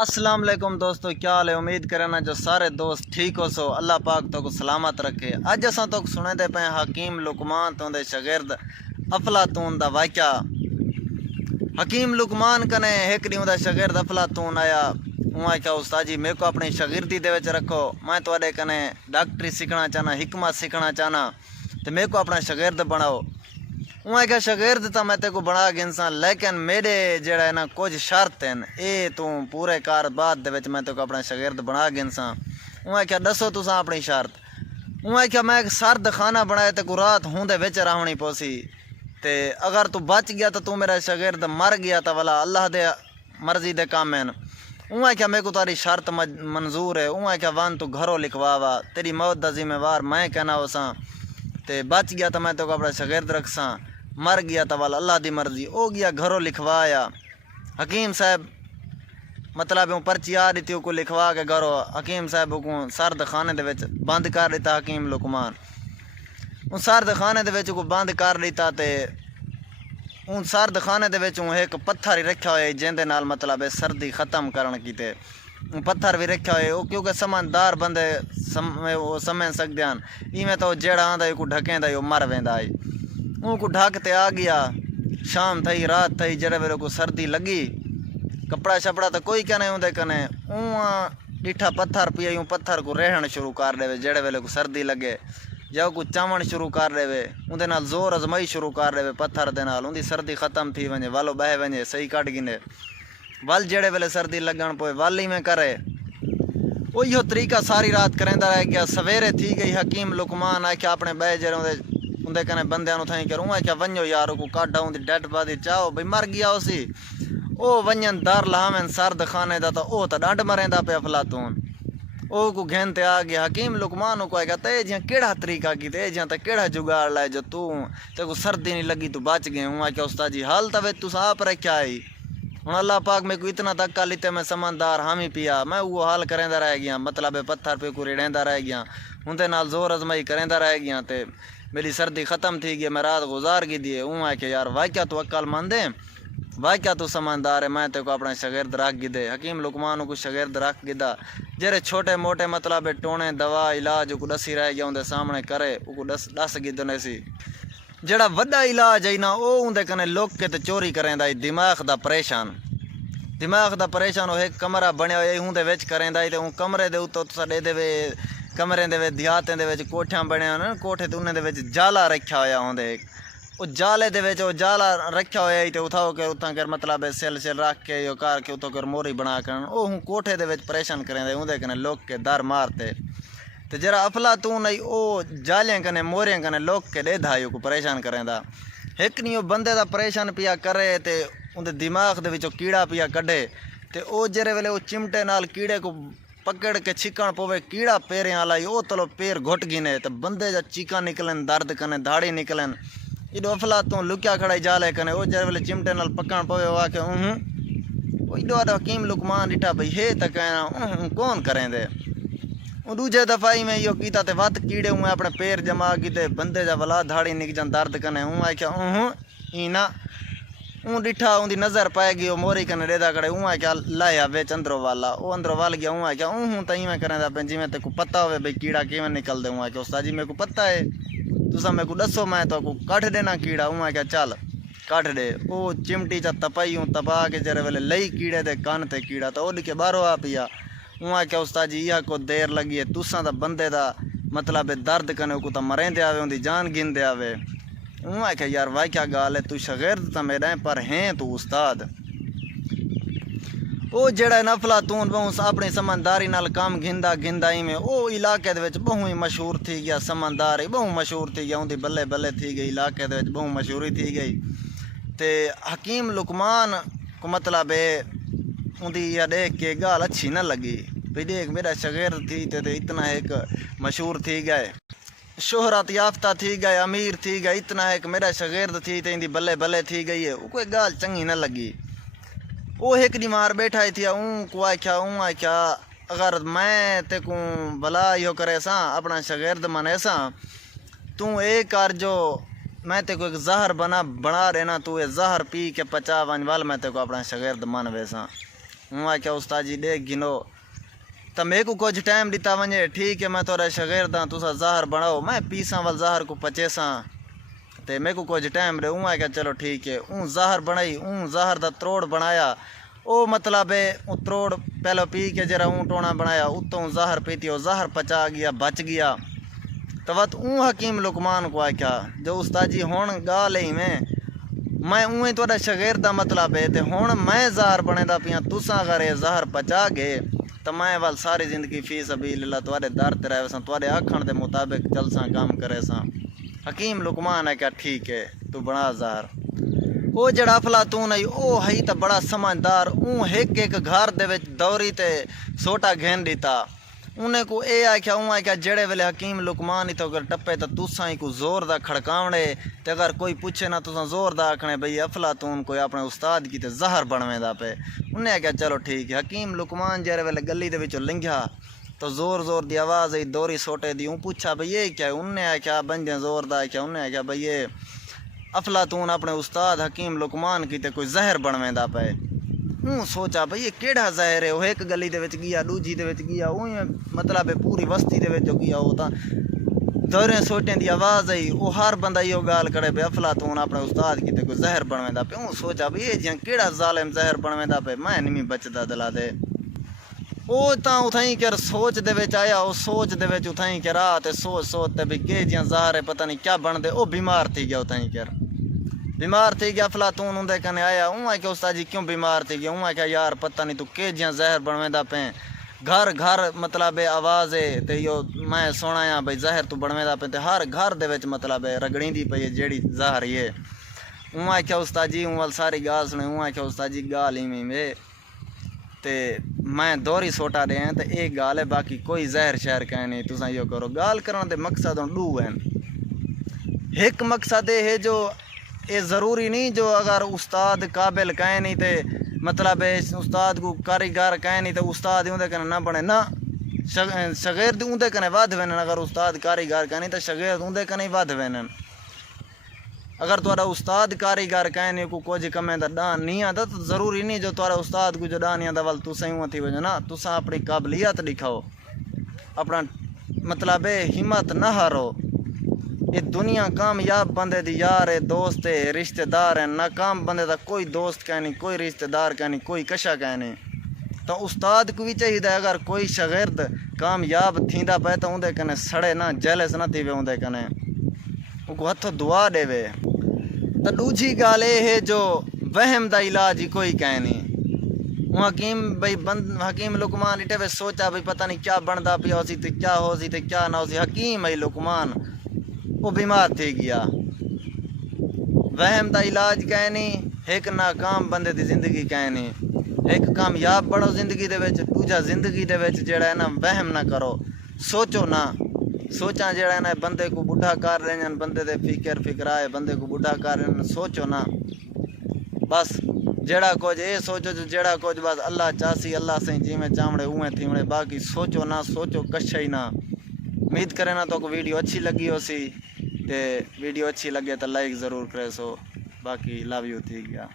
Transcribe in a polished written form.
अस्सलाम वालेकुम दोस्तों, क्या हाल है। उम्मीद करना जो सारे दोस्त ठीक हो सो अल्लाह पाक तो को सलामत रखे। अज असां तो सुने पे हकीम लुकमान तो दे शागिर्द अफलातून दा वाक़या। हकीम लुकमान कने एक दी उदा शागिर्द अफलातून आया। उहाँ क्या उस्ताद जी मेरे को अपनी शागिर्दी दे विच रखो, मैं तुहाडे कने डॉक्टरी सीखना चाहना, हिकमत सीखना चाहना, तो मेरे को अपना शागिर्द बनाओ। उहाँ क्या शागिर्द तो मैं तेको बना गिनसा, लेकिन मेरे जेड़ा है ना कुछ शर्त हैं, ये तू पूरे कार बाद दे विच मैं तेको अपना शागिर्द बना गिनसा। उहाँ क्या दसो तुसां अपनी शर्त। उहाँ क्या मैं एक सर्द खाना बनाया ते रात हूँ दे विच रहनी पोसी, ते अगर तू बच गया तो तू मेरा शागिर्द, मर गया तो वाला अल्लाह दे मर्जी दे काम हैं। उहाँ क्या मेरे को तारी शर्त मंजूर है। उहाँ क्या वन तू घरों लिखवावा, तेरी मौत दा जिम्मेवार मैं कहना होसा, ते बच गया तो मैं तेको अपना शागिर्द रखसा, मर गया तो वाल अल्लाह दी मर्जी। हो गया घरों लिखवाया। हकीम साहब मतलब पर्ची आ दी थी, को लिखवा के घरों हकीम साहब को सर्द खाने दे विच बंद कर दिता। हकीम लुकमान उन सर्द खाने दे विच को बंद कर दिता, ते उन सर्द खाने दे विच एक पत्थर ही रखा हुआ जिंदे नाल मतलब सर्दी ख़त्म करन कीते। पत्थर भी रखा हुआ, क्योंकि समझदार बंदे वो समझ सकते हैं। इवें तो जेड़ा आंदा को ढकेंदा मर वेंदा है। उनको ढक ते आ गया। शाम थी, रात थी, जड़े वेले को सर्दी लगी, कपड़ा शपड़ा तो कोई क्या नहीं उनके कने। डिठा पत्थर पिया, यूँ पत्थर को रहन शुरू कर देवे। जड़े वेले को सर्दी लगे जाओ को चावण शुरू कर देवे, उनके नाल जोर अजमाई शुरू कर देवे पत्थर दे नाल। उनकी सर्दी खत्म थी वने, वालो बह वने, सही कट गिने। वल जड़े वेले सर्दी लगन पोए वल ही में करे। उहो तरीका सारी रात करेंदा रह गया। सवेरे थी गई। हकीम लुकमान आख्या अपने बह जरे उनके कने बंदे थी करूँ क्या वनो यार को काटा उनकी डेड बादी चाहो भाई मर गया उसी। ओ वंजन दर लावन सर्द खाने का, तो वह तो डंड मरेंदा पे अफलातून। ओ को घेन ते आ गया। हकीम लुकमान को आएगा ते जियां केड़ा तरीका की, ते जियां केड़ा जुगाड़ लाए जो तू ते को सर्दी नहीं लगी तू बच गए। हूँ आख्या उस्ताद जी हाल तवे तुस आप रखा आई। हूँ अल्लाह पाक मेरे को इतना धक्का लिते, मैं समझदार हम ही पिया, मैं वो हाल करेंदा रह गया। मतलब पत्थर पे को रेड़ेंदा रह गया, उनके नाल जोर अजमाई करेंदा रह गया, ते मेरी सर्दी ख़त्म थी गई, मैं रात गुजार की दिए। हूँ आके यार वाक़या तू अक्ल मंद है, वाक़या तू समझदार है, मैं तेरे को अपना शागिर्द रख गिदे। हकीम लुकमान को शागिर्द रख गिदा। जेरे छोटे मोटे मतलब टोने दवा इलाज को दसी रह गया उनके सामने करे, वो दस गिदने सी। जड़ा वड्डा इलाज है ना वो उनके कने लोक के चोरी करेंदा। दिमाग दा परेशान, दिमाग दा परेशान हो। एक कमरा बनया हुआ उनके विच करेंदा, तो उन कमरे दे उत्तों साडे दे कमरे दे देहातें दे विच कोठियां बने ना, कोठे तो उन्हें दे विच जाला रखा होया होंदे। वो जाले दे विच वो जाला रखा होया ही, तो उठाओ के उतां कर मतलब सेल रख के यो कर के उतो कर मोरी बना कर वो हूँ कोठे दे विच परेशान करेंदे। उनके कने लोग के दर मारते, तो जरा अफलातून आई वो जालियां कने मोरियां कने लोग के डेधा को परेशान करेंदा। एक नहीं वो बंदे दा परेशान पिया करे, तो उनके दिमाग दे विचों कीड़ा पिया कढे, तो वो जरे वेले वो चिमटे नाल कीड़े को पकड़ के छिकन पवे। कीड़ा पैरें आला वो तलो पैर घुट गिने, तो बंदे जा चीका निकलन, दर्द कने दाड़ी निकलन। इडो अफलातून लुकिया खड़ाई जाले कने वो जरे वेले चिमटे नाल पकड़ पवे वाके इडो हकीम लुकमान डिठा भाई हे तो कहना कौन करेंदे। दूजे दफाई में यो कीता ते वत कीड़े हुए अपने पैर जमा कीते, बंदे जा वला दाड़ी निक जन दर्द कने। आख्या इना डिठा उनकी नज़र पाए गई। मोरी कने डेदा कड़े क्या लाया बेच अंदरों वाला, वो अंदरों वाल गया। क्या तो इवें करें पे जिमें तेको पता हो भाई कीड़ा किवें निकलते। क्या उस्ताद जी मेरे को पता है, तुसा मेरे को दसो मैं तो कट देना कीड़ा। क्या चल कट दे। वो चिमटी चा तपाई तपा के जरे वेले लई कीड़े दे कान ते कीड़ा, तो उड़ के बाहरों आ पिया। क्या उस्ताद जी यह को देर लगी है, तुसा तो बंदे दा मतलब दर्द कने को तो मरेंदे आवे, उनकी जान गिनदे आवे। क्या यार वाह क्या गाल है, तू शागिर्द तो मेरा है पर हैं तू उस्ताद। वो जड़ा नफलातून बहु अपनी समझदारी नाल काम गिंदा गिंदा ही में वो इलाके दे विच बहु ही मशहूर थी गया। समझदारी बहु मशहूर थी गया, उनकी बल्ले बल्ले थी गई, इलाके दे विच बहु मशहूरी थी गई। ते हकीम लुकमान को मतलब उनकी यह देख के गाल अच्छी न लगी भाई देख मेरा शागिर्द थी ते इतना एक मशहूर थी गए, शोहरत याफ्ता थी गए, अमीर थी गए, इतना एक मेरा शागिर्द थी तो इनकी बल्ले बल्ले थी गई है। वो कोई गाल चंगी न लगी। वो एक दी मार बैठा ही थी। को आख्या अगर मैं ते को भला यो करे सा अपना शागिर्द मने सा, तू एक कर जो मैं ते को एक जहर बना देना, तू ये जहर पी के पचा वन वाल मैं ते को अपना शागिर्द मन वैसा। ہوں آخیا استاد جی ڈے گنو تو میرے کو کچھ ٹائم دیتا ونجے ٹھیک ہے میں تھوڑا شاگرد ہاں تسا ظاہر بناؤ میں پیساں وال ظاہر کو پچیساں تے میرے کو کچھ ٹائم رہے ہوں آخیا چلو ٹھیک ہے اون ظاہر بنائی اون ظاہر دا تروڑ بنایا او مطلب ہے او تروڑ پہلو پی کے جرا اون ٹونا بنایا اتوں ظاہر پیتی او ظاہر پچا گیا بچ گیا تو وقت اون حکیم لقمان کو آخیا جو استاد جی ہون گال ہی میں اویں تھوڑا شاگرد دا مطلب ہے تے ہن میں ظاہر بنے دا پیاں تساں اگر یہ ظاہر پچا گئے تو میں وال ساری زندگی فی سبیل اللہ تواڈے در تے رہے ساں تواڈے آکھن دے مطابق چلساں کام کرے ساں حکیم لقمان ہے کہ ٹھیک ہے تو بنا ظاہر او جڑا افلاطون ہے او ہے تا بڑا سمجھدار اون ایک گھر دے وچ دوری تے سوٹا گھن دیتا انہیں کو اے آکھیا اون آکھیا جڑے ویلے حکیم لقمان ہی تو اگر ٹپے تو تساں ہی کو زور دا کھڑکاونے تے اگر کوئی پوچھے نہ تساں زور دا آکھنے بھئی افلاطون کوئی اپنے استاد کی تے زہر بنویں دا پے انہیں آکھیا چلو ٹھیک ہے حکیم لقمان جڑے ویلے گلی دے وچوں لنگھیا تو زور دی آواز آئی دوری سوٹے دی اون پوچھا بھئی یہ کیا ہے انہیں آکھیا بنجے زور دا آکھیا انہیں آکھیا بھئی یہ افلاطون اپنے استاد حکیم لقمان کی تے کوئی زہر بنویں دا پے ہوں سوچا بھئی یہ کیڑا زہر ہے وہ ایک گلی دے وچ گیا دوجی دے وچ گیا اویں مطلب ہے پوری بستی دے وچ جو گیا وہ تا دوریں سوٹیں دی آواز آئی وہ ہر بندہ یہ گال کرے پہ افلاطون اپنے استاد کی تے کوئی زہر بنویں دا پہ ہوں سوچا بھئی یہ جہاں کیڑا ظالم زہر بنویں دا پہ میں نہیں بچدا دلا دے وہ تا اتھائیں کر سوچ دے وچ آیا وہ سوچ دے وچ اتھائیں کر آ تے سوچ تے بھی کہ جہاں زہر ہے پتہ نہیں کیا بن دے وہ بیمار تھی گیا اتھائیں کر بیمار تھی گیا افلاطون اندے کنے آیا اون آکھیا استاد جی کیوں بیمار تھی گیا اون آکھیا یار پتہ نہیں تو کہ جہاں زہر بنویں دا پے گھر مطلب ہے آواز ہے تے یو میں سونا بھئی زہر تو بنویں دا پے تے ہر گھر دے وچ مطلب ہے رگڑیندی پئی جیڑی زہر ہے اون آکھیا استاد جی اون وال ساری گال سنے اون آکھیا استاد جی گال ہی میں تے میں دوری سوٹا دے ہیں تے ایک گال ہے باقی کوئی زہر شہر کہیں نہیں تساں یو کرو گال کرن دے مقصد دو ہیں ایک مقصد ہے جو یہ ضروری نہیں جو اگر استاد قابل کہیں نہیں تے مطلب ہے استاد کو کاریگر کہیں نہیں تے استاد اندے کنے نہ بنے نہ شاگرد اندے کنے ود وینن اگر استاد کاریگر کہیں نہیں تے شاگرد اندے کنے ود وینن اگر تہاڈا استاد کاریگر کہیں نہیں کو کچھ کمیں دا ڈان نہیں آتا تو ضروری نہیں جو تہاڈا استاد کو جو ڈان نہیں آتا ول تساں ہی تھی وجہ نا تساں اپنی قابلیت دکھاؤ اپنا مطلب ہے ہمت نہ ہارو یہ دنیا کامیاب بندے دی یار ہے دوست ہے رشتہ دار ہیں ناکام بندے دا کوئی دوست کہنی کوئی رشتہ دار کہنی کوئی کشا کہنی تو استاد کو بھی چاہیے اگر کوئی شاگرد کامیاب تھیندا پے تو اندے کنے سڑے نہ جیلس نہ تھی وے اندے کنے ان کو ہتھوں دعا دے وے تو دوجی گال یہ ہے جو وہم دا علاج ہی کوئی کہنی وہ حکیم لقمان اٹھے وے سوچا بھئی پتہ نہیں کیا بندا پیا ہو سی تے کیا ہو سی تے کیا نہ ہو سی حکیم ہے لقمان وہ بیمار تھی گیا وہم دا علاج کہنی ایک ناکام بندے دی زندگی کہنی ایک کامیاب بڑھو زندگی دے وچ دوجا زندگی دے وچ جڑا ہے نا وہم نہ کرو سوچو نہ سوچاں جڑا ہے نا بندے کو بڈھا کر رہے ہیں بندے دے فکرائے بندے کو بڈھا کر رہے ہیں سوچو نہ بس جڑا کچھ اے سوچو جڑا کچھ بس اللہ چاسی اللہ سے جی میں چامڑے اویں تھیمڑے باقی سوچو نہ سوچو کچھ ہی نہ امید کرے نا تو کو ویڈیو اچھی لگی ہو سی تے ویڈیو اچھی لگے تو لائک ضرور کرے سو باقی لو یو تھی گیا